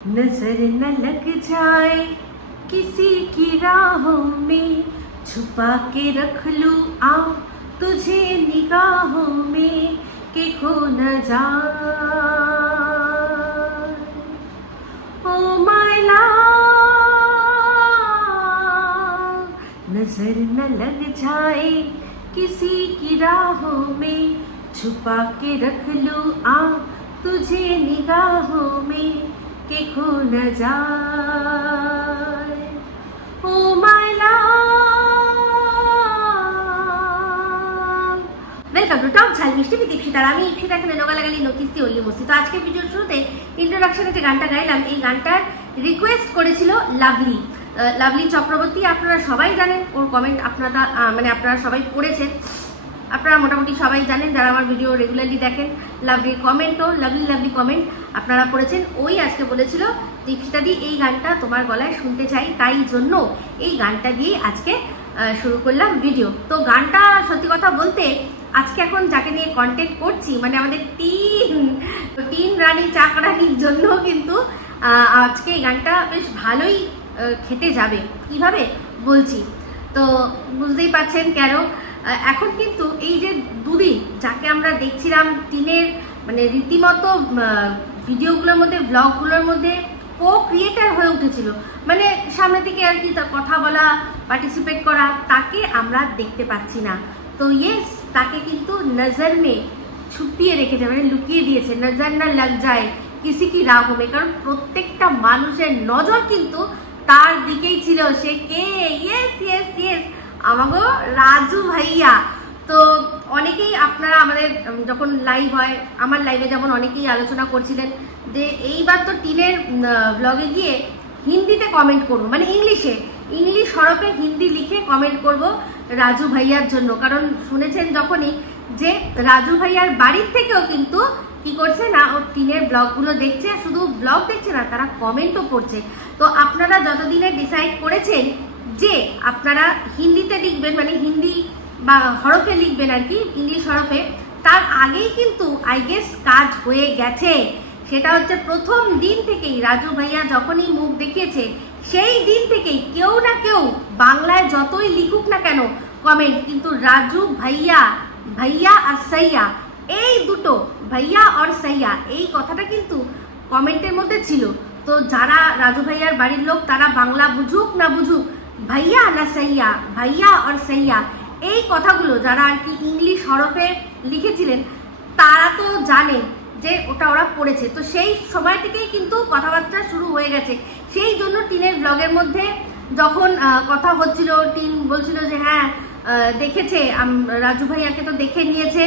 नजर न लग जाए किसी की राहों में, छुपा के रख लूं आ तुझे निगाहों में कि खो न जाए। ओ माय लव, नजर न लग जाए किसी की राहों में, छुपा के रख लूं आ तुझे निगाहों में कि खो न जाए। Oh my love. Welcome to top Jhal Mishti with Ipsita. আমি ইপসিতা এখানে নোগালাগালি নকিস্তি অলি মস্তি। তো আজকে ভিডিওর শুরুতে ইন্ট্রোডাকশনে যে গানটা গাইলাম, এই গানটার রিকোয়েস্ট করেছিল লাভলি লাভলি চক্রবর্তী। আপনারা সবাই জানেন ওর কমেন্ট, আপনারা সবাই পড়েছেন, আপনারা মোটামুটি সবাই জানেন যারা আমার ভিডিও রেগুলারলি দেখেন। লাভলির কমেন্টও লাভলি কমেন্ট আপনারা পড়েছেন। ওই আজকে বলেছিল দীপশিতা দি এই গানটা তোমার গলায় শুনতে চাই, তাই জন্য এই গানটা দিয়ে আজকে শুরু করলাম ভিডিও। তো গানটা সত্যি কথা বলতে আজকে এখন যাকে নিয়ে কন্টেন্ট করছি, মানে আমাদের তিন রানী চাকরানির জন্য কিন্তু আজকে এই গানটা বেশ ভালোই খেতে যাবে। কিভাবে বলছি তো বুঝতেই পারছেন কেন। এখন কিন্তু এই যে দুদিন যাকে আমরা দেখছিলাম টিনের মানে রীতিমতো ভিডিওগুলোর মধ্যে, ব্লগগুলোর মধ্যে কো ক্রিয়েটার হয়ে উঠেছিল, মানে সামনে থেকে আর কি কথা বলা, পার্টিসিপেট করা, তাকে আমরা দেখতে পাচ্ছি না। তো ইয়েস, তাকে কিন্তু নজর মে ছুপিয়ে রেখেছে, মানে লুকিয়ে দিয়েছে। নজর না লাগ যায় কিসি কি রাহোं में, কারণ প্রত্যেকটা মানুষের নজর কিন্তু তার দিকেই ছিল। সে কে? ইয়েস ইয়েস ইয়েস, আমাগো রাজু ভাইয়া। তো অনেকেই আপনারা আমাদের যখন লাইভ হয়, আমার লাইভে যেমন অনেকেই আলোচনা করছিলেন যে এইবার তো টিনের ব্লগে গিয়ে হিন্দিতে কমেন্ট করব, মানে ইংলিশ হরফে হিন্দি লিখে কমেন্ট করব রাজু ভাইয়ার জন্য। কারণ শুনেছেন যখনই যে রাজু ভাইয়ার বাড়ির থেকেও কিন্তু কি করছে না, ও টিনের ব্লগগুলো দেখছে, শুধু ব্লগ দেখছে না, তারা কমেন্টও করছে। তো আপনারা যতদিনে ডিসাইড করেছেন যে আপনারা হিন্দিতে লিখবেন, মানে হিন্দি বা হরফে লিখবেন আর কি, ইংলিশ হরফে, তার আগেই কিন্তু আই গেস কাজ হয়ে গেছে। সেটা হচ্ছে প্রথম দিন থেকেই রাজু ভাইয়া যখনই মুখ দেখিয়েছে, সেই দিন থেকেই কেউ না কেউ বাংলায় যতই লিখুক না কেন কমেন্ট, কিন্তু রাজু ভাইয়া, ভাইয়া আর সাইয়া, এই দুটো ভাইয়া আর সাইয়া, এই কথাটা কিন্তু কমেন্টের মধ্যে ছিল। তো যারা রাজু ভাইয়ার বাড়ির লোক, তারা বাংলা বুঝুক না বুঝুক, ভাইয়া না সাইয়া, ভাইয়া আর সাইয়া, এই কথাগুলো যারা আর কি ইংলিশ হরফে লিখেছিলেন তারা তো জানেন যে ওটা ওরা পড়েছে। তো সেই সময় থেকেই কিন্তু কথাবার্তা শুরু হয়ে গেছে। সেই জন্য টিনের ব্লগের মধ্যে যখন কথা হচ্ছিল, টিন বলছিল যে হ্যাঁ দেখেছে, রাজু ভাইয়াকে তো দেখে নিয়েছে,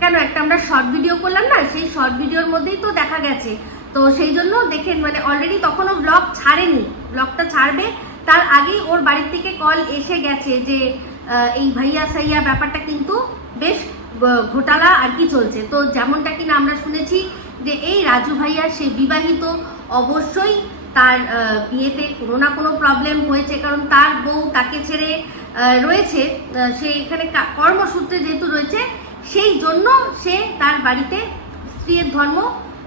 কেন একটা আমরা শর্ট ভিডিও করলাম না, সেই শর্ট ভিডিওর মধ্যেই তো দেখা গেছে। তো সেই জন্য দেখেন, মানে অলরেডি তখনও ব্লগ ছাড়েনি, ব্লগটা ছাড়বে তার আগেই ওর বাড়ির থেকে কল এসে গেছে যে এই ভাইয়া সাইয়া ব্যাপারটা কিন্তু বেশ ঘোটালা আর কি চলছে। তো যেমনটা কিনা আমরা শুনেছি যে এই রাজু ভাইয়া সে বিবাহিত, অবশ্যই তার বিয়েতে কোনো না কোনো প্রবলেম হয়েছে, কারণ তার বউ তাকে ছেড়ে রয়েছে, সে এখানে কর্মসূত্রে যেহেতু রয়েছে, সেই জন্য সে তার বাড়িতে স্ত্রীর ধর্ম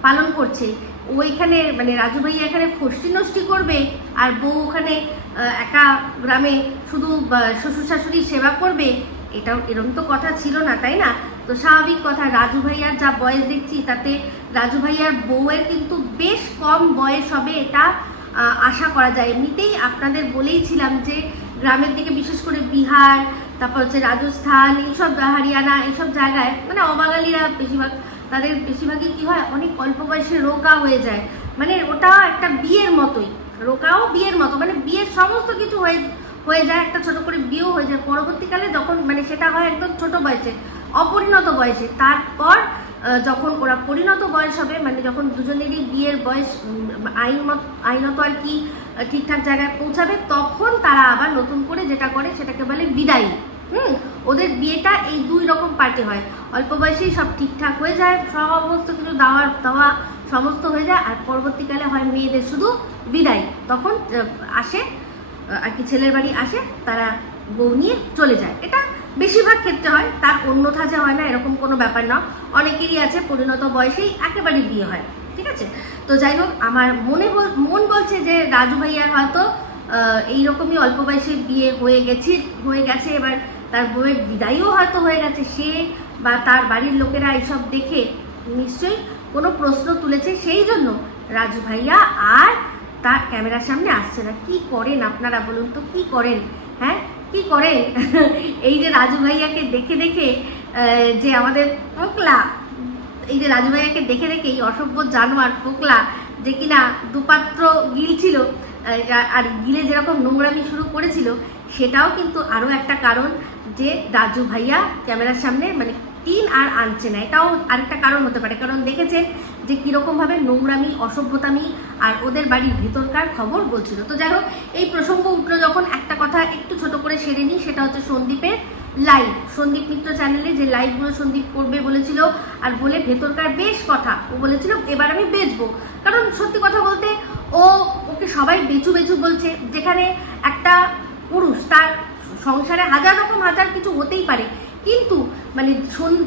পালন করছে। ও এখানে মানে রাজু ভাইয়া এখানে ফষ্টি নষ্টি করবে, আর বউ ওখানে একা গ্রামে শুধু শ্বশুর শাশুড়ির সেবা করবে, এরকম তো কথা ছিল না, তাই না? তো স্বাভাবিক কথা, রাজু ভাইয়ার যা বয়স দেখছি তাতে রাজু ভাইয়ার বউয়ের কিন্তু বেশ কম বয়স হবে, এটা আশা করা যায়। এমনিতেই আপনাদের বলেইছিলাম যে গ্রামের দিকে, বিশেষ করে বিহার, তারপর হচ্ছে রাজস্থান, এইসব হরিয়ানা, এইসব জায়গায় মানে অবাঙালিরা বেশিরভাগ, তাদের বেশিরভাগই কি হয়, অনেক অল্প বয়সে রোকা হয়ে যায়। মানে ওটা একটা বিয়ের মতোই, রোকাও বিয়ের মতো, মানে বিয়ের সমস্ত কিছু হয়ে যায়, একটা ছোট করে বিয়েও হয়ে যায় পরবর্তীকালে, যখন মানে সেটা হয় একদম ছোট বয়সে, অপরিণত বয়সে। তারপর যখন ওরা পরিণত বয়স হবে, মানে যখন দুজনেরই বিয়ের বয়স আইনত আর কি ঠিকঠাক জায়গায় পৌঁছাবে, তখন তারা আবার নতুন করে যেটা করে সেটাকে বলে বিদায়ী। ওদের বিয়েটা এই দুই রকম পার্টে হয়, অল্প বয়সেই সব ঠিকঠাক হয়ে যায়, সমস্ত কিছু দাওয়া সমস্ত হয়ে যায়, আর পরবর্তীকালে হয় মেয়েদের শুধু বিদায়। তখন আসে আর কি, ছেলের বাড়ি আসে, তারা বউ নিয়ে চলে যায়। এটা বেশিরভাগ ক্ষেত্রে হয়, তার অন্যথা যে হয় না এরকম কোনো ব্যাপার না। অনেকেরই আছে পরিণত বয়সেই একেবারে বিয়ে হয়, ঠিক আছে? তো যাই হোক, আমার মন বলছে যে রাজু ভাইয়ার হয়তো এইরকমই অল্প বয়সে বিয়ে হয়ে গেছে, এবার তার বউয়ের বিদায়ও হয়তো হয়ে গেছে, সে বা তার বাড়ির লোকেরা এইসব দেখে নিশ্চয়ই কোনো প্রশ্ন তুলেছে, সেই জন্য রাজু ভাইয়া আর তার ক্যামেরার সামনে আসছে না। কি করেন আপনারা বলুন তো, কি করেন? হ্যাঁ, কি করেন? এই যে রাজু ভাইয়াকে দেখে যে আমাদের ফোকলা, এই যে রাজু ভাইয়াকে দেখে এই অসভ্য জানোয়ার ফোকলা যে কিনা দুপাত্র গিলছিল, আর গিলে যেরকম নোংরামি শুরু করেছিল, সেটাও কিন্তু আরো একটা কারণ যে রাজু ভাইয়া ক্যামেরার সামনে মানে টিন আর আনছে না, এটাও আরেকটা কারণ হতে পারে। কারণ দেখেছেন যে কিরকম ভাবে নোংরামি, অসভ্যতামি আর ওদের বাড়ির ভিতরকার খবর বলছিল। তো যাই হোক, এই প্রসঙ্গ উঠলো যখন, একটা কথা একটু ছোট করে সেরে নিই, সেটা হচ্ছে সন্দীপের লাইভ, সন্দীপ মিত্র চ্যানেলে যে লাইভগুলো সন্দীপ করবে বলেছিল, আর বলে ভেতরকার বেশ কথা ও বলেছিল এবার আমি বেচবো। কারণ সত্যি কথা বলতে ওকে সবাই বেচু বলছে, যেখানে একটা পুরুষ তার সংসারে হাজার কিছু হতেই পারে, কিন্তু মানে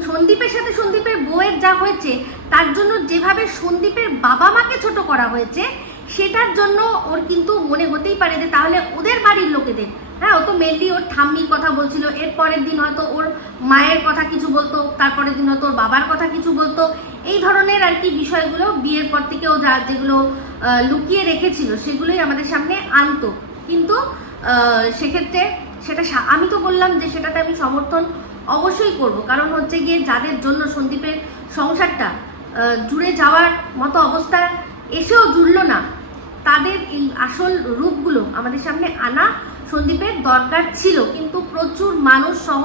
সন্দীপের সাথে সন্দীপের বউয়ের যা হয়েছে, তার জন্য যেভাবে সন্দীপের বাবা মাকে ছোট করা হয়েছে, সেটার জন্য ওর কিন্তু মনে হতেই পারে যে তাহলে ওদের বাড়ির লোকেদের, হ্যাঁ, ও তো মেনলি ওর ঠাম্মির কথা বলছিল, এর পরের দিন হয়তো ওর মায়ের কথা কিছু বলতো, তারপরের দিন হয়তো ওর বাবার কথা কিছু বলতো, এই ধরনের আর কি বিষয়গুলো বিয়ের পর থেকে ও যেগুলো লুকিয়ে রেখেছিল সেগুলোই আমাদের সামনে আনতো। কিন্তু সেক্ষেত্রে সেটা আমি তো বললাম যে সেটাতে আমি সমর্থন অবশ্যই করব, কারণ হচ্ছে গিয়ে যাদের জন্য সন্দীপের সংসারটা জুড়ে যাওয়ার মতো অবস্থা এসেও জুড়লো না, তাদের এই আসল রূপগুলো আমাদের সামনে আনা সন্দীপের দরকার ছিল। কিন্তু প্রচুর মানুষ সহ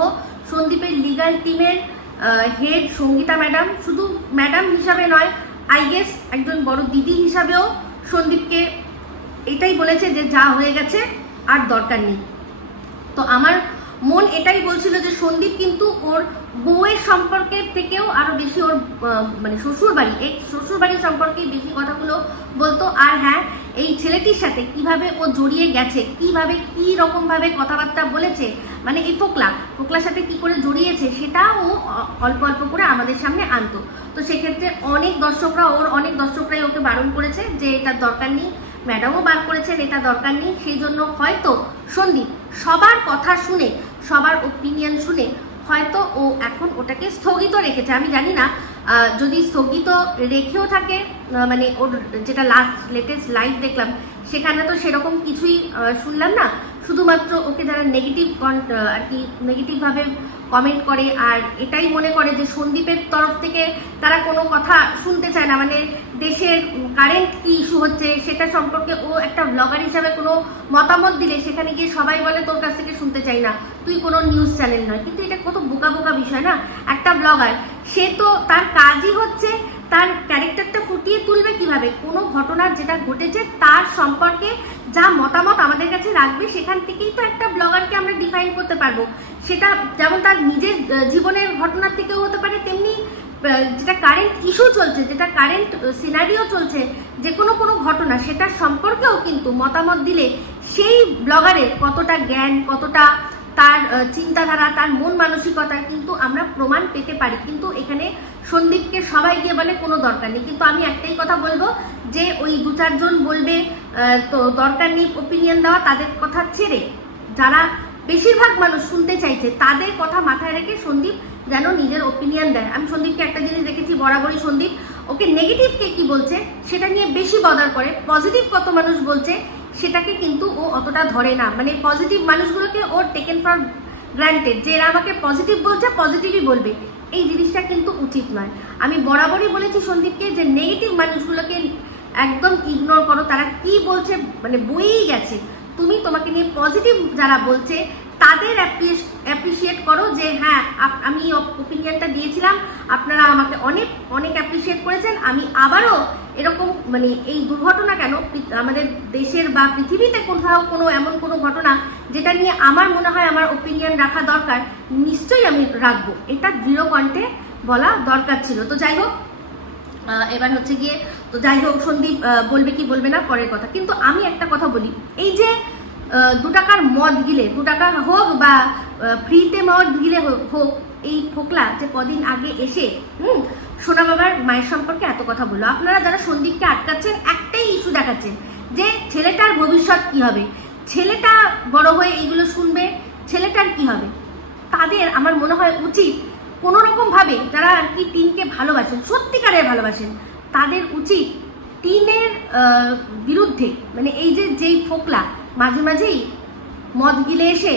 সন্দীপের লিগাল টিমের হেড সঙ্গীতা ম্যাডাম, শুধু ম্যাডাম হিসাবে নয়, আই গেস একজন বড় দিদি হিসাবেও সন্দীপকে এটাই বলেছে যে যা হয়ে গেছে আর দরকার নেই। তো আমার মন এটাই বলছিল যে সন্দীপ কিন্তু ওর বউয়ের সম্পর্কের থেকেও আরো বেশি ওর মানে শ্বশুর বাড়ির সম্পর্কে বেশি কথাগুলো বলতো। আর হ্যাঁ, এই ছেলেটির সাথে কিভাবে ও জড়িয়ে গেছে, কিভাবে কি রকম ভাবে কথাবার্তা বলেছে, মানে এই ফোকলার সাথে কি করে জড়িয়েছে, সেটা ও অল্প করে আমাদের সামনে আনতো। তো সেক্ষেত্রে অনেক দর্শকরাই ওকে বারণ করেছে যে এটার দরকার নেই, ম্যাডামও বার করেছেন এটা দরকার নেই। সেই জন্য হয়তো সন্দীপ সবার কথা শুনে, সবার ওপিনিয়ন শুনে হয়তো ও এখন ওটাকে স্থগিত রেখেছে। আমি জানি না যদি স্থগিত রেখেও থাকে, মানে ওর যেটা লেটেস্ট লাইভ দেখলাম সেখানে তো সেরকম কিছুই শুনলাম না, শুধুমাত্র ওকে যারা নেগেটিভ ভাবে কমেন্ট করে আর এটাই মনে করে যে সন্দীপের তরফ থেকে তারা কোনো কথা শুনতে চায় না, মানে দেশের কারেন্ট কি ইস্যু হচ্ছে সেটা সম্পর্কে ও একটা ব্লগার হিসাবে কোনো মতামত দিলে সেখানে গিয়ে সবাই বলে তোর কাছ থেকে শুনতে চাই না, তুই কোনো নিউজ চ্যানেল নয়। কিন্তু এটা কত বোকা বিষয় না, একটা ব্লগার সে তো তার কাজই হচ্ছে তার ক্যারেক্টারটা ফুটিয়ে তুলবে কিভাবে, কোনো ঘটনার যেটা ঘটেছে তার সম্পর্কে যা মতামত আমাদের কাছে রাখবে, সেখান থেকেই তো একটা ব্লগারকে আমরা ডিফাইন করতে পারবো। সেটা যেমন তার নিজের জীবনের ঘটনার থেকেও হতে পারে, তেমনি যেটা কারেন্ট ইস্যু চলছে, যেটা কারেন্ট সিনারিও চলছে, যে কোনো ঘটনা সেটার সম্পর্কেও কিন্তু মতামত দিলে সেই ব্লগারের কতটা জ্ঞান, কতটা তার চিন্তাধারা, তার মন মানসিকতা কিন্তু আমরা প্রমাণ পেতে পারি। কিন্তু এখানে সন্দীপকে সবাই গিয়ে বলে কোনো দরকার নেই, কিন্তু আমি একটাই কথা বলবো যে ওই 2-4 জন বলবে তো দরকার নেই ওপিনিয়ন দেওয়া, তাদের কথা ছেড়ে যারা বেশিরভাগ মানুষ শুনতে চাইছে তাদের কথা মাথায় রেখে সন্দীপ যেন নিজের ওপিনিয়ন দেয়। আমি সন্দীপকে একটা জিনিস দেখেছি, বরাবরই সন্দীপ ওকে নেগেটিভ কে কি বলছে সেটা নিয়ে বেশি বদার করে, পজিটিভ কত মানুষ বলছে সেটাকে কিন্তু ও অতটা ধরে না, মানে পজিটিভ মানুষগুলোকে ও টেকেন ফর গ্রান্টেড, যে এরা আমাকে পজিটিভ বলছে পজিটিভই বলবে, এই জিনিসটা কিন্তু উচিত নয়। আমি বরাবরই বলেছি সন্দীপকে যে নেগেটিভ মানুষগুলোকে একদম ইগনোর করো, তারা কি বলছে মানে বইই গেছে, তুমি তোমাকে নিয়ে পজিটিভ যারা বলছে তাদের অ্যাপ্রিসিয়েট করো, যে হ্যাঁ আমি ওপিনিয়নটা দিয়েছিলাম, আপনারা আমাকে অনেক অ্যাপ্রিসিয়েট করেছেন, আমি আবারও এরকম মানে এই দুর্ঘটনা কেন আমাদের দেশের বা পৃথিবীতে কোথাও এমন কোনো ঘটনা যেটা নিয়ে আমার মনে হয় আমার ওপিনিয়ন রাখা দরকার, নিশ্চয়ই আমি রাখবো, এটা দৃঢ় কণ্ঠে বলা দরকার ছিল। তো যাই হোক, এবার হচ্ছে গিয়ে তো যাই হোক সন্দীপ বলবে কি বলবে না পরের কথা, কিন্তু আমি একটা কথা বলি, এই যে 2 টাকার মদ গিলে, 2 টাকা হোক বা ফ্রিতে মদ গিলে হোক, এই ফোকলা যে কদিন আগে এসে সোনা বাবার মায়ের সম্পর্কে এত কথা বললো। আপনারা যারা সন্দীপকে আটকাচ্ছেন একটাই ইস্যু দেখাচ্ছেন যে ছেলেটার ভবিষ্যৎ কি হবে, ছেলেটা বড় হয়ে এইগুলো শুনবে, ছেলেটার কি হবে। তাদের আমার মনে হয় উচিত কোনো রকম ভাবে যারা আর কি টিনকে ভালোবাসেন, সত্যিকারের ভালোবাসেন, তাদের উচিত টিনের বিরুদ্ধে, মানে এই যে যেই ফোকলা মাঝে মাঝেই মদ গিলে এসে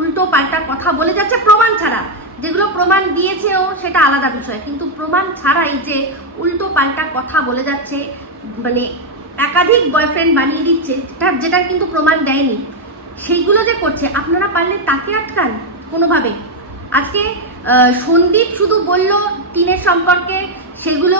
উল্টো পাল্টা কথা বলে যাচ্ছে প্রমাণ ছাড়া, যেগুলো প্রমাণ দিয়েছেও সেটা আলাদা বিষয়, কিন্তু প্রমাণ ছাড়াই যে উল্টো পাল্টা কথা বলে যাচ্ছে, মানে একাধিক বয়ফ্রেন্ড বানিয়ে দিচ্ছে যেটার কিন্তু প্রমাণ দেয়নি, সেইগুলো যে করছে, আপনারা পারলে তাকে আটকান কোনোভাবে। আজকে সন্দীপ শুধু বলল টিনের সম্পর্কে, সেগুলো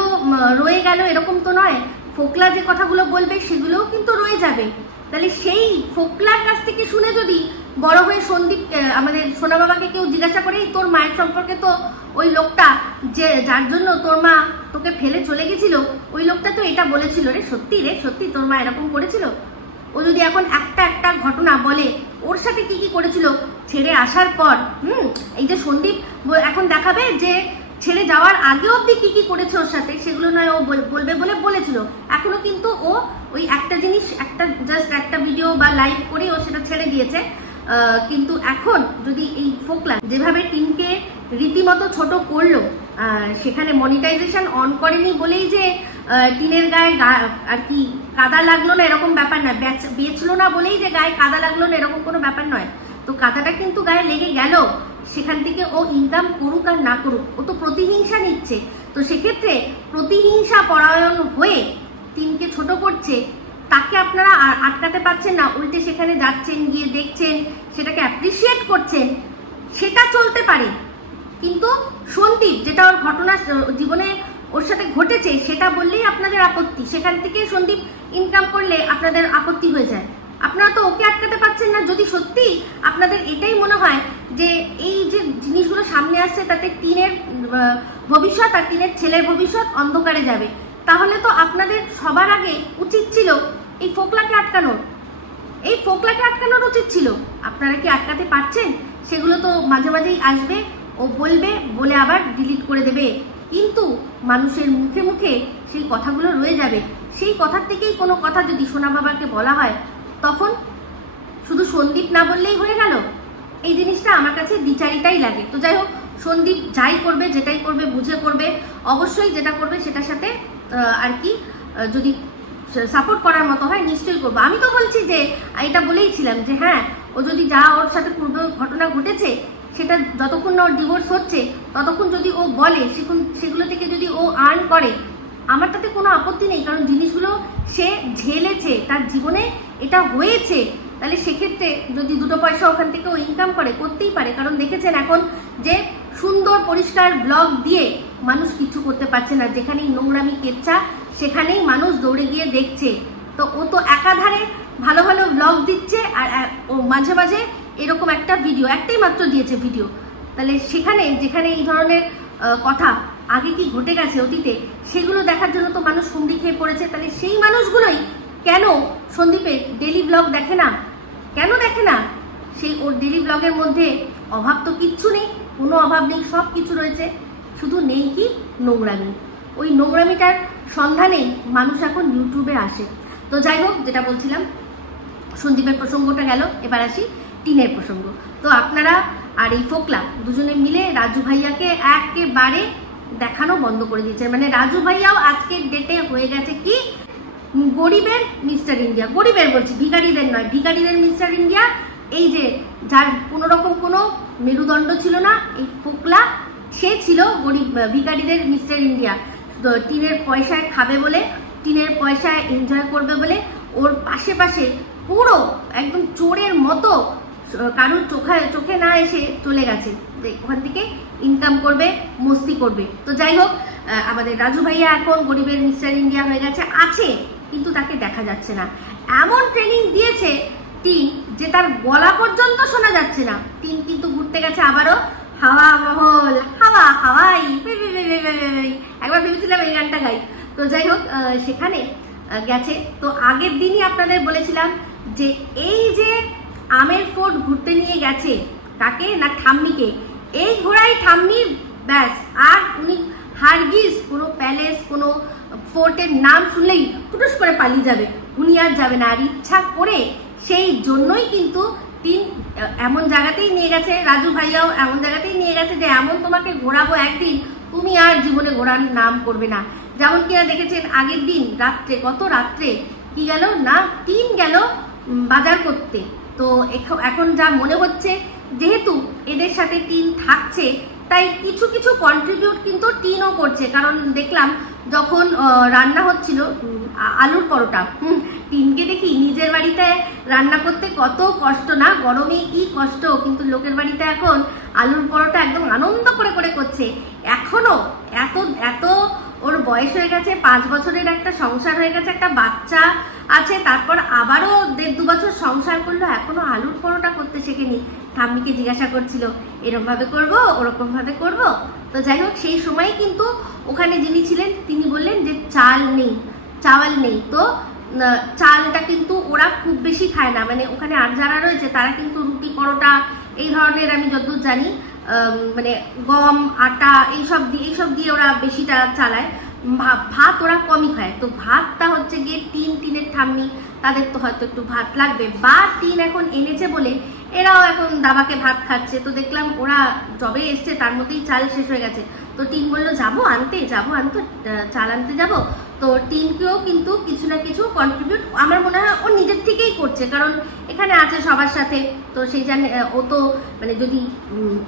রয়ে গেল এরকম তো নয়, ফোকলা যে কথাগুলো বলবে সেগুলোও কিন্তু রয়ে যাবে। তাহলে সেই ফোকলার কাছ থেকে শুনে যদি বড় হয়ে সন্দীপ আমাদের সোনা বাবাকে কেউ জিজ্ঞাসা করে তোর মায়ের সম্পর্কে তো ওই লোকটা যে যার জন্য তোর মা তোকে ফেলে চলে গেছিল, ওই লোকটা তো এটা বলেছিল রে, সত্যি রে, সত্যি তোর মা এরকম করেছিল, ও যদি এখন একটা একটা ঘটনা বলে ওর সাথে কি কি করেছিল ছেড়ে আসার পর, এই যে সন্দীপ এখন দেখাবে যে ছেড়ে যাওয়ার আগে অব্দি কি কি করেছে ওর সাথে, সেগুলো নয় ও বলবে বলে বলেছিল, এখনো কিন্তু ও ওই একটা জিনিস জাস্ট একটা ভিডিও বা লাইভ করে ও সেটা ছেড়ে দিয়েছে। কিন্তু এখন যদি এই ফোকলা যেভাবে টিনকে রীতিমতো ছোট করলো, সেখানে মনিটাইজেশন অন করেনি বলেই যে টিনের গায়ে আর কি কাদা লাগলো না এরকম ব্যাপার না, বেচলো না বলেই যে গায়ে কাদা লাগলো না এরকম কোনো ব্যাপার নয়। তো কাদাটা কিন্তু গায়ে লেগে গেল, সেখান থেকে ও ইনকাম করুক আর না করুক, ও তো প্রতিহিংসা নিচ্ছে। তো সেক্ষেত্রে প্রতিহিংসা পরায়ণ হয়ে টিনকে ছোট করছে, তাকে আপনারা আটকাতে পারছেন না, উল্টে সেখানে যাচ্ছেন, গিয়ে দেখছেন, সেটাকে অ্যাপ্রিসিয়েট করছেন, সেটা চলতে পারে। কিন্তু সন্দীপ যেটা ওর ঘটনা জীবনে ওর সাথে ঘটেছে সেটা বললেই আপনাদের আপত্তি, সেখান থেকে সন্দীপ ইনকাম করলে আপনাদের আপত্তি হয়ে যায়। আপনারা তো ওকে আটকাতে পারছেন না। যদি সত্যি আপনাদের এটাই মনে হয় যে এই যে জিনিসগুলো সামনে আসছে তাতে টিনের ভবিষ্যৎ আর টিনের ছেলের ভবিষ্যৎ অন্ধকারে যাবে, তাহলে তো আপনাদের সবার আগে উচিত ছিল এই ফোকলাকে আটকানোর, এই ফোকলাকে আটকানোর উচিত ছিল। আপনারা কি আটকাতে পারছেন? সেগুলো তো মাঝে মাঝেই আসবে, ও বলবে, বলে আবার ডিলিট করে দেবে, কিন্তু মানুষের মুখে মুখে সেই কথাগুলো রয়ে যাবে। সেই কথার থেকেই কোনো কথা যদি সোনা বাবাকে বলা হয়, তখন শুধু সন্দীপ না বললেই হয়ে গেল। এই জিনিসটা আমার কাছে দ্বিচারিতাই লাগে। তো যাই হোক, সন্দীপ যাই করবে, যেটাই করবে বুঝে করবে, অবশ্যই যেটা করবে সেটার সাথে আর কি যদি সাপোর্ট করার মতো হয় নিশ্চয়ই করবো। আমি তো বলছি যে এটা বলেইছিলাম যে হ্যাঁ, ও যদি যা ওর সাথে পূর্ব ঘটনা ঘটেছে সেটা যতক্ষণ না ওর ডিভোর্স হচ্ছে ততক্ষণ যদি ও বলে, সেগুলো থেকে যদি ও আর্ন করে, আমার তাতে কোনো আপত্তি নেই, কারণ জিনিসগুলো সে ঝেলেছে, তার জীবনে এটা হয়েছে। তাহলে সেক্ষেত্রে যদি দুটো পয়সা ওখান থেকে ও ইনকাম করে, করতেই পারে। কারণ দেখেছেন এখন যে সুন্দর পরিষ্কার ব্লগ দিয়ে মানুষ কিছু করতে পারছে না, যেখানেই নোংরামি কেচ্ছা সেখানেই মানুষ দৌড়ে গিয়ে দেখছে। তো ও তো একাধারে ভালো ভালো ব্লগ দিচ্ছে, আর ও মাঝে মাঝে এরকম একটা ভিডিও, একটাই মাত্র দিয়েছে ভিডিও। তাহলে সেখানে যেখানে এই ধরনের কথা আগে কি ঘটে গেছে অতীতে, সেগুলো দেখার জন্য তো মানুষ হুমড়ি খেয়ে পড়েছে। তাহলে সেই মানুষগুলোই কেন সন্দীপের ডেলি ব্লগ দেখে না? কেন দেখে না? সেই ওর ডেলি ব্লগের মধ্যে অভাব তো কিচ্ছু নেই, কোনো অভাব নেই, সব কিছু রয়েছে, শুধু নেই কি নোংরামি। ওই নোংরামিটার সন্ধানেই মানুষ এখন ইউটিউবে আসে। তো যাই হোক, যেটা বলছিলাম, সন্দীপের প্রসঙ্গটা গেল, এবার আসি টিনের প্রসঙ্গ। তো আপনারা আর এই ফোকলা দুজনে মিলে রাজু ভাইয়াকে একেবারে দেখানো বন্ধ করে দিয়েছে। মানে রাজু ভাইয়াও আজকের ডেটে হয়ে গেছে কি গরিবের মিস্টার ইন্ডিয়া। গরিবের বলছি, ভিখারিদের নয়, ভিখারিদের মিস্টার ইন্ডিয়া। এই যে যার কোনো রকম কোনো মেরুদণ্ড ছিল না, এই ফোকলা, সে ছিল গরিব ভিখারিদের মিস্টার ইন্ডিয়া। টিনের পয়সায় খাবে বলে, টিনের পয়সায় এনজয় করবে বলে ওর পাশে পাশে পুরো একদম চোরের মতো কারোর চোখে না এসে চলে গেছে, ওখান থেকে ইনকাম করবে, মস্তি করবে। তো যাই হোক, আমাদের রাজু ভাইয়া এখন গরিবের মিস্টার ইন্ডিয়া হয়ে গেছে, আছে, কিন্তু তাকে দেখা যাচ্ছে না। এমন ট্রেনিং দিয়েছে টিন যে তার গলা পর্যন্ত শোনা যাচ্ছে না। টিন কিন্তু ঘুরতে গেছে আবারও হাওয়া মহল, হাওয়া হাওয়াই, একবার ভেবেছিলাম এই গানটা গাই। তো যাই হোক, সেখানে গেছে। তো আগের দিনই আপনাদের বলেছিলাম যে এই যে আমের ফোর্ট ঘুরতে নিয়ে গেছে, কাকে না ঠাম্মিকে, এই ঘোড়াই ঠাম্মির, ব্যাস। আর উনি হারগিজ কোনো প্যালেস, কোনো ফোর্টের নাম শুনলেই টুটুস করে পালিয়ে যাবে, উনি আর যাবে না। আর ইচ্ছা করে সেই জন্যই কিন্তু টিন এমন জায়গাতেই নিয়ে গেছে, রাজু ভাইয়াও এমন জায়গাতেই নিয়ে গেছে যে এমন তোমাকে ঘোরাবো একদিন তুমি আর জীবনে ঘোরার নাম করবে না। যেমন কিনা দেখেছেন আগের দিন রাত্রে, গত রাত্রে কি গেল না, টিন গেল বাজার করতে। তো এখন যা মনে হচ্ছে যেহেতু এদের সাথে টিন থাকছে তাই কিছু কিছু কন্ট্রিবিউট কিন্তু টিনও করছে। কারণ দেখলাম যখন রান্না হচ্ছিল আলুর পরোটা, টিনকে দেখি নিজের বাড়িতে রান্না করতে কত কষ্ট না, গরমে কি কষ্ট, কিন্তু লোকের বাড়িতে এখন আলুর পরোটা একদম আনন্দ করে করে করছে। এখনো এত এত ওর বয়স হয়ে গেছে, 5 বছরের একটা সংসার হয়ে গেছে, একটা বাচ্চা আছে, তারপর আবারও 1.5-2 বছর সংসার করলো, এখনো আলুর পরোটা করতে শেখেনি। ঠাম্মিকে জিজ্ঞাসা করছিল এরকম ভাবে করবো, ওরকম ভাবে করবো। তো যাই হোক, সেই সময় কিন্তু ওখানে যিনি ছিলেন তিনি বললেন যে চাওয়াল নেই। তো চালটা কিন্তু ওরা খুব বেশি খায় না, মানে ওখানে আর যারা রয়েছে তারা কিন্তু রুটি পরোটা এই ধরনের, আমি যতদূর জানি মানে গম আটা এইসব দিয়ে ওরা বেশিটা চালায়। ভাত ওরা কমই খায়। তো ভাতটা হচ্ছে গিয়ে টিনের ঠাম্মি, তাদের তো হয়তো একটু ভাত লাগবে, বা টিন এখন এনেছে বলে এরাও এখন দাবাকে ভাত খাচ্ছে। তো দেখলাম ওরা যবে এসছে তার মধ্যেই চাল শেষ হয়ে গেছে। তো টিন বললো যাবো আনতে চাল আনতে যাবো। তো টিনকেও কিন্তু কিছু না কিছু কন্ট্রিবিউট আমার মনে হয় ও নিজের থেকেই করছে, কারণ এখানে আছে সবার সাথে। তো সেই জন্য ও তো মানে যদি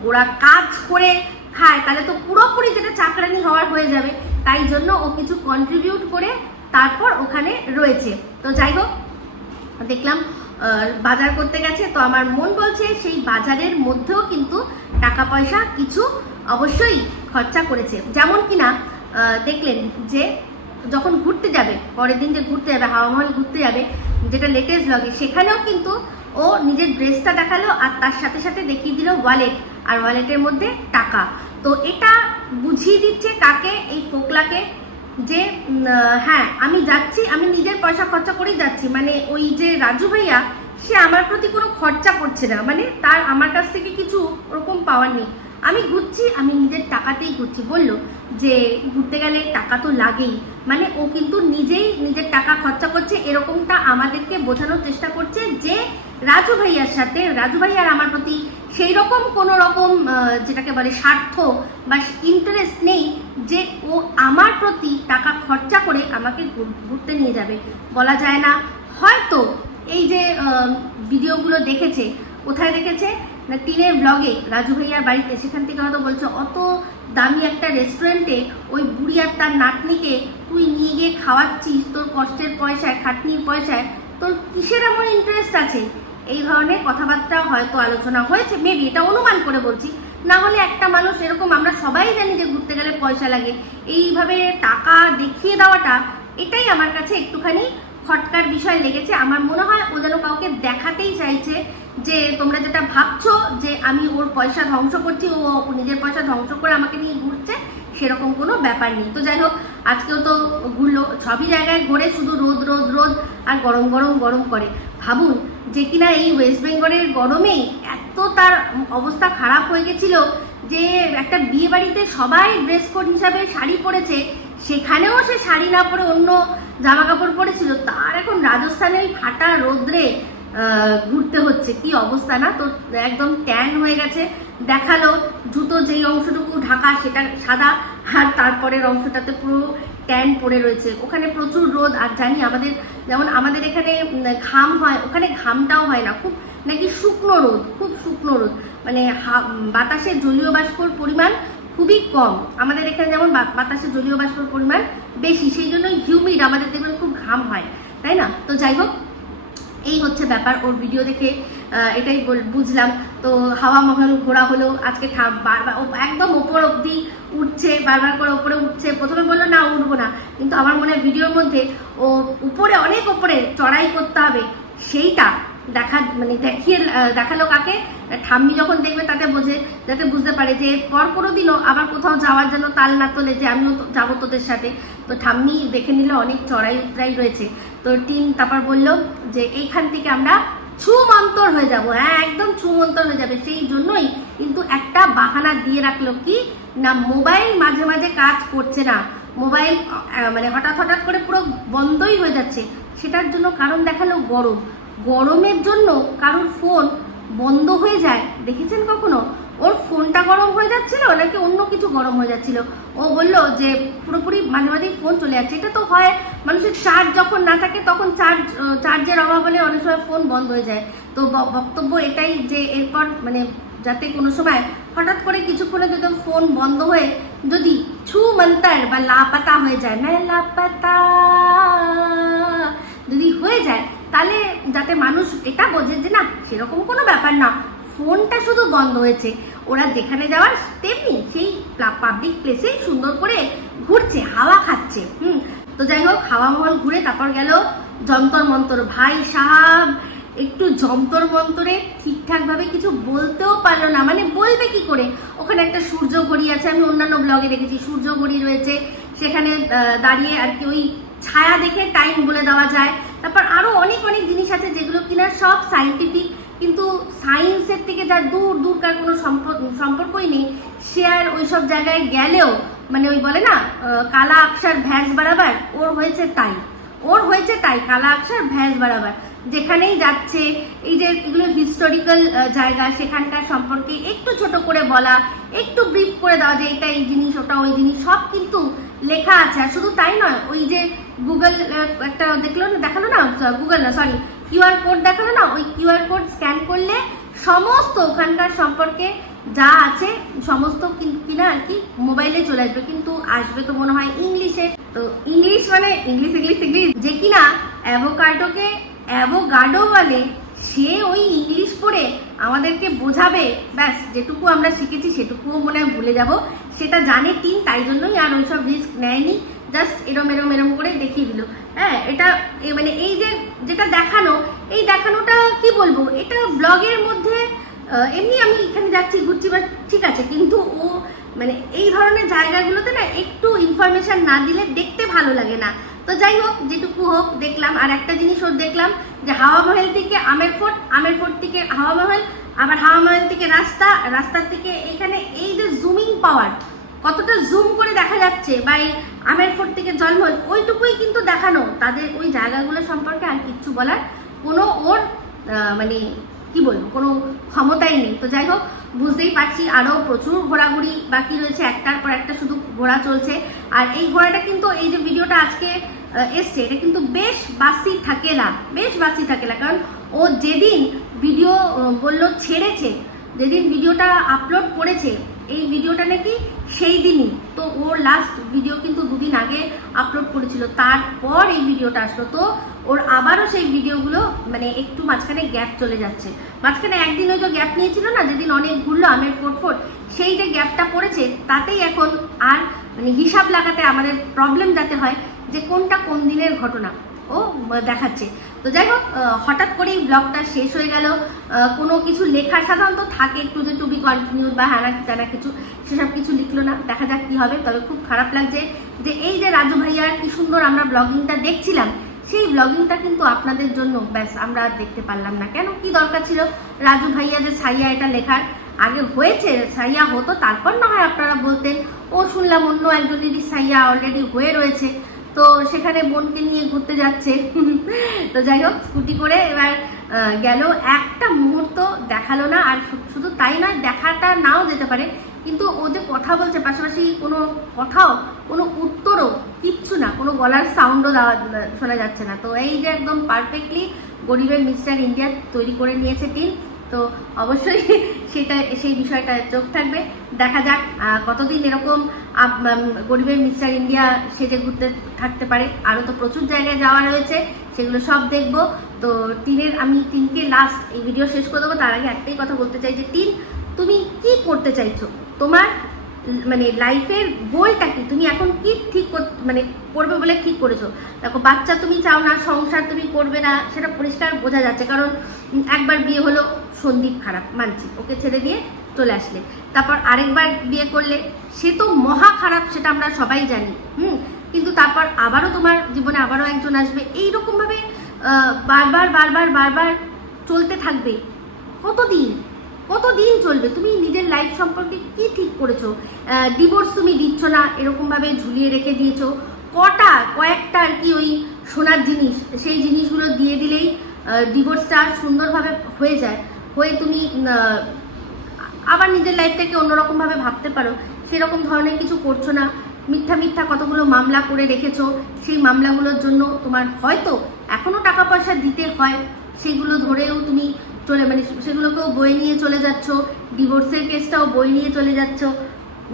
ওরা কাজ করে খায় তাহলে তো পুরোপুরি যেটা চাকরানি হওয়ার হয়ে যাবে, তাই জন্য ও কিছু কন্ট্রিবিউট করে তারপর ওখানে রয়েছে। তো যাই হোক, দেখলাম বাজার করতে গেছে। তো আমার মন বলছে সেই বাজারের মধ্যেও কিন্তু টাকা পয়সা কিছু অবশ্যই খরচা করেছে। যেমন কিনা দেখলেন যে যখন ঘুরতে যাবে, পরের দিন যে ঘুরতে যাবে, হাওয়া মহল ঘুরতে যাবে, যেটা লেটেস্ট ব্লগে, সেখানেও কিন্তু ও নিজের ড্রেসটা দেখালো আর তার সাথে সাথে দেখিয়ে দিল ওয়ালেট, আর ওয়ালেটের মধ্যে টাকা। তো এটা বুঝিয়ে দিচ্ছে কাকে, এই ফোকলাকে, যে হ্যাঁ আমি যাচ্ছি, আমি নিজের পয়সা খরচা করেই যাচ্ছি। মানে ওই যে রাজু ভাইয়া, সে আমার প্রতি কোনো খরচা করছে না, মানে তার আমার কাছ থেকে কিছু ওরকম পাওয়ার নেই। আমি ঘুরছি, আমি নিজের টাকাতেই ঘুরছি। বললো যে ঘুরতে গেলে টাকা তো লাগেই, মানে ও কিন্তু নিজেই নিজের টাকা খরচা করছে, এরকমটা আমাদেরকে বোঝানোর চেষ্টা করছে যে রাজু ভাইয়ার সাথে, রাজু ভাইয়ার আমার প্রতি সেই রকম কোনো রকম যেটাকে বলে স্বার্থ বা ইন্টারেস্ট নেই যে ও আমার প্রতি টাকা খরচা করে আমাকে ঘুরতে নিয়ে যাবে। বলা যায় না, হয়তো এই যে ভিডিওগুলো দেখেছে, কোথায় দেখেছে না টিনের ব্লগে রাজু ভাইয়ার বাড়িতে, সেখান থেকে হয়তো বলছে অত দামি একটা রেস্টুরেন্টে ওই বুড়ি আর তার নাতনিকে তুই নিয়ে গিয়ে খাওয়াচ্ছিস, তোর কষ্টের পয়সায়, খাটনির পয়সায়, তোর কিসের এমন ইন্টারেস্ট আছে? এই ধরনের কথাবার্তা হয়তো আলোচনা হয়েছে, মেবি, এটা অনুমান করে বলছি। না হলে একটা মানুষ এরকম, আমরা সবাই জানি যে ঘুরতে গেলে পয়সা লাগে, এইভাবে টাকা দেখিয়ে দেওয়াটা, এটাই আমার কাছে একটুখানি খটকার বিষয় লেগেছে। আমার মনে হয় ও যেন কাউকে দেখাতেই চাইছে যে তোমরা যেটা ভাবছো যে আমি ওর পয়সা ধ্বংস করছি, ও নিজের পয়সা ধ্বংস করে আমাকে নিয়ে ঘুরছে, সেরকম কোনো ব্যাপার নেই। তো যাই হোক, আজকেও তো ঘুরলো, সবই জায়গায় ঘুরে শুধু রোদ রোদ রোদ আর গরম গরম গরম করে। ভাবুন যে কিনা এই ওয়েস্ট বেঙ্গলের গরমেই এত তার অবস্থা খারাপ হয়ে গেছিল যে একটা বিয়ে বাড়িতে সবাই ড্রেস কোড হিসাবে শাড়ি পরেছে, সেখানেও সে শাড়ি না পরে অন্য জামা কাপড় পরেছিল, তার এখন রাজস্থানে ওই ফাটা রোদ্রে ঘুরতে হচ্ছে। কি অবস্থা না? তো একদম ট্যান হয়ে গেছে। দেখালো জুতো যেই অংশটুকু ঢাকা সেটা সাদা, আর তারপরের অংশটাতে পুরো ট্যান পড়ে রয়েছে। ওখানে প্রচুর রোদ, আর জানি আমাদের যেমন আমাদের এখানে ঘাম হয়, ওখানে ঘামটাও হয় না, খুব নাকি শুকনো রোদ, খুব শুকনো রোদ, মানে বাতাসে জলীয় বাষ্পর পরিমাণ খুবই কম। আমাদের এখানে যেমন বাতাসে জলীয় বাষ্পর পরিমাণ বেশি, সেই জন্য হিউমিড, আমাদের দেখবেন খুব ঘাম হয়, তাই না? তো যাই হোক, এই হচ্ছে ব্যাপার। ওর ভিডিও দেখে এটাই বুঝলাম। তো হাওয়া মহল ঘোরা হলো আজকে, বারবার একদম ওপর অবধি উঠছে, বারবার করে ওপরে উঠছে। প্রথমে বললো না উঠবো না, কিন্তু আমার মনে হয় ভিডিওর মধ্যে ও উপরে, অনেক ওপরে চড়াই করতে হবে, সেইটা দেখালো কাকে? ঠাম্মি যখন দেখবে তাতে যাতে বুঝতে পারে যে পর কোনোদিনও আবার কোথাও যাওয়ার জন্য তাল না তোলে যে আমিও যাবো তোদের সাথে। তো ঠাম্মি দেখে নিলে অনেক চড়াই উতরাই রয়েছে। তো টিন তারপর বললো যে এইখান থেকে আমরা ছুমন্তর হয়ে যাব। হ্যাঁ, একদম ছুমন্তর হয়ে যাবে। সেই জন্যই কিন্তু একটা বাহানা দিয়ে রাখলো কি না, মোবাইল মাঝে মাঝে কাজ করছে না, মোবাইল মানে হঠাৎ হঠাৎ করে পুরো বন্ধই হয়ে যাচ্ছে। সেটার জন্য কারণ দেখালো গরম। গরমের জন্য কারোর ফোন বন্ধ হয়ে যায় দেখেছেন কখনো? ওর ফোনটা গরম হয়ে যাচ্ছিল নাকি অন্য কিছু গরম হয়ে যাচ্ছিল, ও বললো যে পুরোপুরি মাঝে মাঝেই ফোন চলে যাচ্ছে। এটা তো হয়, মানুষের চার্জ যখন না থাকে তখন চার্জের অভাব হলে অনেক সময় ফোন বন্ধ হয়ে যায়। তো বক্তব্য এটাই যে এরপর মানে যাতে কোনো সময় হঠাৎ করে কিছুক্ষণে যদি ফোন বন্ধ হয়ে যদি ছু মন্তর বা লাপাতা হয়ে যায়, না লাপাতা যদি হয়ে যায়, তাহলে যাতে মানুষ এটা বোঝে যে না সেরকম কোনো ব্যাপার না, ফোনটা শুধু বন্ধ হয়েছে। ওরা যেখানে যাওয়ার তেমনি সেই পাবলিক প্লেসে সুন্দর করে ঘুরছে, হাওয়া খাচ্ছে। তো যাই হোক, হাওয়া মহল ঘুরে তারপর গেল যন্তর মন্তর। ভাই সাহাব একটু যন্তর মন্তরে ঠিকঠাক ভাবে কিছু বলতেও পারলো না, মানে বলবে কি করে? ওখানে একটা সূর্য ঘড়ি আছে, আমি অন্যান্য ব্লগে দেখেছি সূর্য ঘড়ি রয়েছে, সেখানে দাঁড়িয়ে আর কি ওই ছায়া দেখে টাইম বলে দেওয়া যায়। তারপর আরো অনেক অনেক জিনিস আছে যেগুলো কিনা সব সাইন্টিফিক, কিন্তু সায়েন্সের থেকে যার দূরকার কোনো সম্পর্কই নেই, সে আর ওইসব জায়গায় গেলেও মানে ওই বলে না কালা আকশার ভ্যাস বাড়াবার, ওর হয়েছে তাই কালা আকশার ভ্যাস বাড়াবার। যেখানেই যাচ্ছে এই যে এগুলো হিস্টোরিক্যাল জায়গা, সেখানকার সম্পর্কে একটু ছোট করে বলা, একটু ব্রিফ করে দেওয়া যে এটা এই জিনিস ওটা ওই জিনিস, সব কিন্তু লেখা আছে। আর শুধু তাই নয়, ওই যে গুগল একটা দেখালো না, গুগল না সরি কিউআর কোড দেখালো না, ওই কিউআর কোড স্ক্যান করলে সমস্ত ওখানকার সম্পর্কে যা আছে সমস্ত কিনা আর কি মোবাইলে চলে আসবে। কিন্তু আসবে তো মনে হয় ইংলিশে। তো ইংলিশ মানে ইংলিশ যে কিনা অ্যাভোকাডোকে অ্যাভোগাডো বলে, সে ওই ইংলিশ পড়ে আমাদেরকে বোঝাবে, ব্যাস যেটুকু আমরা শিখেছি সেটুকুও মনে হয় ভুলে যাব। সেটা জানে টিম, তাই জন্যই আর ওইসব রিস্ক নেয়নি, জাস্ট এরম করে দেখিয়ে দিল। হ্যাঁ, এটা মানে এই যে যেটা দেখানো, এই দেখানোটা কি বলবো, এটা ব্লগের মধ্যে এমনি আমি এখানে যাচ্ছি ঘুরছি বা ঠিক আছে, কিন্তু ও মানে এই ধরনের জায়গাগুলোতে না একটু ইনফরমেশন না দিলে দেখতে ভালো লাগে না। তো যাই হোক, যেটুকু হোক দেখলাম। আর একটা জিনিস ওর দেখলাম যে হাওয়া মহল থেকে আমের ফোর্ট থেকে হাওয়া মহল, আবার হাওয়া মহল থেকে রাস্তার থেকে এখানে এই যে জুমিং পাওয়ার, কতটা জুম করে দেখা যাচ্ছে, বা এই আমের ফোর্ট থেকে জলমহল, ওইটুকুই কিন্তু দেখানো। তাদের ওই জায়গাগুলো সম্পর্কে আর কিচ্ছু বলার কোনো ওর মানে কি বলবো কোনো ক্ষমতাই নেই। তো যাই হোক, বুঝতেই পারছি আরো প্রচুর ঘোরাঘুরি বাকি রয়েছে, একটার পর একটা শুধু ঘোরা চলছে। আর এই ঘোরাটা কিন্তু এই যে ভিডিওটা আজকে এসছে, এটা কিন্তু বেশ বাসি থাকে না, কারণ ও যেদিন ভিডিও বললো ছেড়েছে, যেদিন ভিডিওটা আপলোড করেছে, এই ভিডিওটা নাকি সেই দিনই, তো ওর লাস্ট ভিডিও কিন্তু দুদিন আগে আপলোড করেছিল, তারপর এই ভিডিওটা আসলো। তো ওর আবারও সেই ভিডিওগুলো মানে একটু মাঝখানে গ্যাপ চলে যাচ্ছে। মাঝখানে একদিন ওই যে গ্যাপ নিয়েছিল না, যেদিন অনেক ঘুরলো আমের ফোট, সেই যে গ্যাপটা পড়েছে, তাতেই এখন আর মানে হিসাব লাগাতে আমাদের প্রবলেম যাতে হয় যে কোনটা কোন দিনের ঘটনা ও দেখাচ্ছে। তো যাই হোক, হঠাৎ করেই ব্লগটা শেষ হয়ে গেল। কোনো কিছু লেখার সাধারণত থাকে একটু যে টু বি কন্টিনিউড বা হ্যানা কিছু, সেসব কিছু লিখলো না। দেখা যাক কি হবে। তবে খুব খারাপ লাগছে যে এই যে রাজু ভাইয়ার কি সুন্দর আমরা ব্লগিংটা দেখছিলাম, সেই ব্লগিংটা কিন্তু আপনাদের জন্য ব্যাস আমরা দেখতে পারলাম না। কেন, কি দরকার ছিল রাজু ভাইয়া যে সাইয়া এটা লেখার? আগে হয়েছে, সাইয়া হতো, তারপর না হয় আপনারা বলতেন। ও শুনলাম অন্য একজন দিদি সাইয়া অলরেডি হয়ে রয়েছে, তো সেখানে বোনকে নিয়ে ঘুরতে যাচ্ছে। তো যাই হোক, স্কুটি করে এবার গেল, একটা মুহূর্ত দেখালো না। আর শুধু তাই নয়, দেখাটা নাও যেতে পারে, কিন্তু ও যে কথা বলছে পাশাপাশি কোনো কথাও, কোনো উত্তরও কিচ্ছু না, কোনো গলার সাউন্ডও শোনা যাচ্ছে না। তো এই যে একদম পারফেক্টলি গরিবের মিস্টার ইন্ডিয়া তৈরি করে নিয়েছে টিম। তো অবশ্যই সেই বিষয়টা চোখ থাকবে। দেখা যাক কতদিন এরকম গরিবের মিস্টার ইন্ডিয়া সেজে ঘুরতে থাকতে পারে। আরো তো প্রচুর জায়গায় যাওয়া রয়েছে, সেগুলো সব দেখবো। তো আমি টিনকে লাস্ট এই ভিডিও শেষ করে দেবো। তার আগে একটাই কথা বলতে চাই যে টিন, তুমি কি করতে চাইছো? তোমার মানে লাইফের গোলটা কি? তুমি এখন কি ঠিক মানে করবে বলে ঠিক করেছো? দেখো, বাচ্চা তুমি চাও না, সংসার তুমি করবে না, সেটা পরিষ্কার বোঝা যাচ্ছে। কারণ একবার বিয়ে হলো, সন্দীপ খারাপ মানছি, ওকে ছেড়ে দিয়ে চলে আসলে। তারপর আরেকবার বিয়ে করলে, সে তো মহা খারাপ, সেটা আমরা সবাই জানি। কিন্তু তারপর আবারও তোমার জীবনে আবারও একজন আসবে। এইরকম ভাবে বারবার চলতে থাকবে? কতদিন চলবে? তুমি নিজের লাইফ সম্পর্কে কি ঠিক করেছো? ডিভোর্স তুমি দিচ্ছ না, এরকম ভাবে ঝুলিয়ে রেখে দিয়েছো। কয়েকটা আর কি ওই সোনার জিনিস, সেই জিনিসগুলো দিয়ে দিলেই ডিভোর্সটা সুন্দরভাবে হয়ে যায়, হয়ে তুমি আবার নিজের লাইফটাকে অন্যরকম ভাবে ভাবতে পারো। সেরকম ধরনের কিছু করছো না। মিথ্যা কতগুলো মামলা করে রেখেছো, সেই মামলাগুলোর জন্য তোমার হয়তো এখনো টাকা পয়সা দিতে হয়, সেগুলো ধরেও তুমি মানে সেগুলোকেও বয়ে নিয়ে চলে যাচ্ছ, ডিভোর্সের কেসটাও বয়ে নিয়ে চলে যাচ্ছ।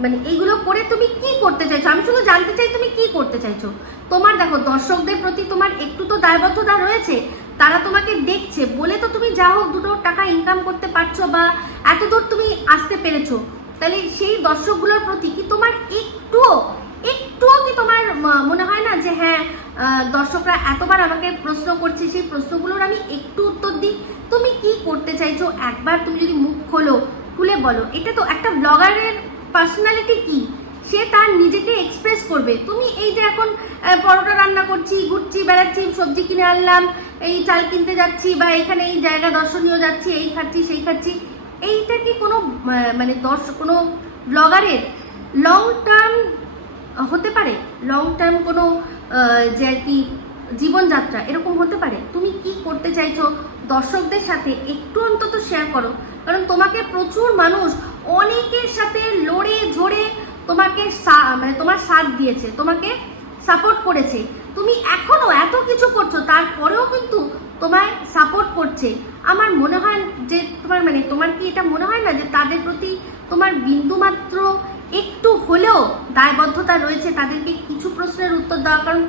মানে এইগুলো করে তুমি কি করতে চাইছো? আমি শুধু জানতে চাই তুমি কি করতে চাইছো। তোমার দেখো, দর্শকদের প্রতি তোমার একটু তো দায়বদ্ধতা রয়েছে। তারা তোমাকে দেখছে বলে তো তুমি যা হোক দুটো টাকা ইনকাম করতে পারছো বা এতদূর তুমি আসতে পেরেছো। তাহলে সেই দর্শকগুলোর প্রতি কি তোমার একটুও কি তোমার মনে হয় না যে হ্যাঁ, দর্শকরা এতবার আমাকে প্রশ্ন করছে, সেই প্রশ্নগুলোর আমি একটু উত্তর দিই? তুমি কি করতে চাইছো একবার তুমি যদি মুখ খুলে বলো। এটা তো একটা ব্লগারের পার্সোনালিটি, কি সে তার নিজেকে এক্সপ্রেস করবে। তুমি এই যে এখন পরোটা রান্না করছি, ঘুরছি, বেড়াচ্ছি, সবজি কিনে আনলাম, এই চাল কিনতে যাচ্ছি, বা এখানে এই জায়গা দর্শনীয় যাচ্ছি, এই খাচ্ছি সেই খাচ্ছি, এইটা কি কোনো মানে কোনো ব্লগারের লং টার্ম হতে পারে? লং টার্ম কোনো যে আর কি জীবনযাত্রা এরকম হতে পারে? তুমি কি করতে চাইছো দর্শকদের সাথে একটু অন্তত শেয়ার করো। কারণ তোমাকে প্রচুর মানুষ অনেকের সাথে লড়ে ঝরে তোমাকে মানে তোমার সাথ দিয়েছে, তোমাকে সাপোর্ট করেছে। তুমি এখনো এত কিছু করছো, তারপরেও কিন্তু তোমায় সাপোর্ট করছে। আমার মনে হয় যে তোমার কি এটা মনে হয় না যে তাদের প্রতি তোমার বিন্দুমাত্র একটু হলেও দায়বদ্ধতা রয়েছে তাদেরকে কিছু প্রশ্নের উত্তর দেওয়া? কারণ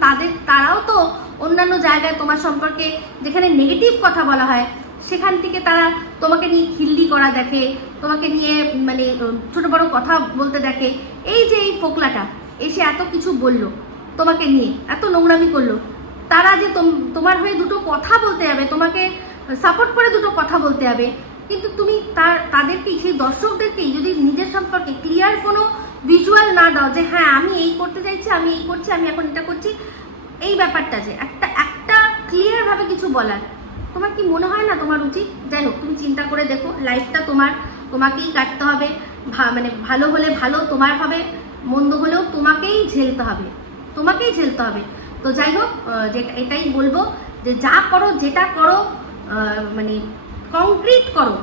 তারাও তো অন্যান্য জায়গায় তোমার সম্পর্কে যেখানে নেগেটিভ কথা বলা হয়, সেখান থেকে তারা তোমাকে নিয়ে খিল্লি করা দেখে, তোমাকে নিয়ে মানে ছোট বড় কথা বলতে দেখে। এই যে এই ফোকলাটা এসে এত কিছু বললো তোমাকে নিয়ে, এত নোংরামি করলো, তারা যে তোমার হয়ে দুটো কথা বলতে যাবে, তোমাকে সাপোর্ট করে দুটো কথা বলতে যাবে, কিন্তু তুমি তাদেরকে, সেই দর্শকদেরকেই যদি নিজের সম্পর্কে ক্লিয়ার কোনো ভিজুয়াল না দাও যে হ্যাঁ আমি এই করতে চাইছি, আমি এই করছি, আমি এখন এটা করছি, এই ব্যাপারটা যে একটা ক্লিয়ার ভাবে কিছু বলার, তোমার কি মনে হয় না তোমার উচিত? যাই হোক, তুমি চিন্তা করে দেখো, লাইফটা তোমাকেই কাটতে হবে। মানে ভালো হলে ভালো তোমার হবে, মন্দ হলেও তোমাকেই ঝেলতে হবে। তো যাই হোক, এটাই বলবো যে যা করো, যেটা করো, মানে কংক্রিট করো।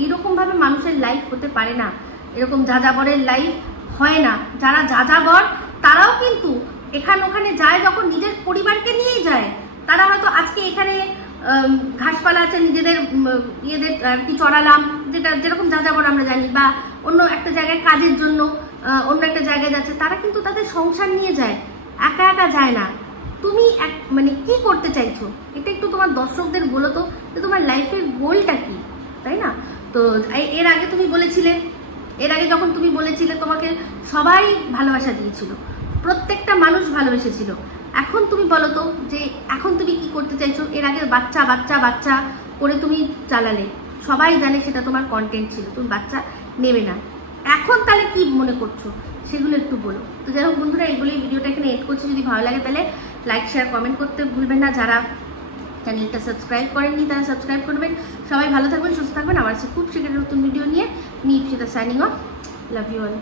এইরকম ভাবে মানুষের লাইফ হতে পারে না, এরকম যাযাবরের লাইফ হয় না। যারা যাযাবর তারাও কিন্তু ওখানে যায় যখন নিজের পরিবারকে নিয়েই যায়। তারা হয়তো আজকে এখানে ঘাসপালা আছে, নিজেদের ইয়েদের আর কি চড়ালাম, যেরকম যাযাবর আমরা জানি, বা অন্য একটা জায়গায় কাজের জন্য অন্য একটা জায়গায় যাচ্ছে, তারা কিন্তু তাদের সংসার নিয়ে যায়, একা যায় না। তুমি মানে কি করতে চাইছো এটা একটু তোমার দর্শকদের বলো তো, যে তোমার লাইফের গোলটা কি, তাই না? তো এর আগে যখন তুমি বলেছিলে তোমাকে সবাই ভালোবাসা দিয়েছিল, প্রত্যেকটা মানুষ ভালোবেসেছিল, এখন তুমি বলো তো যে এখন তুমি কি করতে চাইছো? এর আগে বাচ্চা করে তুমি চালালে, সবাই জানে সেটা তোমার কন্টেন্ট ছিল, তুমি বাচ্চা নেবে না। এখন তাহলে কি মনে করছো সেগুলো একটু বলো। তো যাই হোক বন্ধুরা, এইগুলোই ভিডিওটা এখানে এড করছি। যদি ভালো লাগে তাহলে লাইক, শেয়ার, কমেন্ট করতে ভুলবেন না। যারা চ্যানেলটা সাবস্ক্রাইব করেননি তারা সাবস্ক্রাইব করবেন। সবাই ভালো থাকবেন, সুস্থ থাকবেন। আবার খুব শীঘ্রই নতুন ভিডিও নিয়ে me Ipsita signing off. Love you all.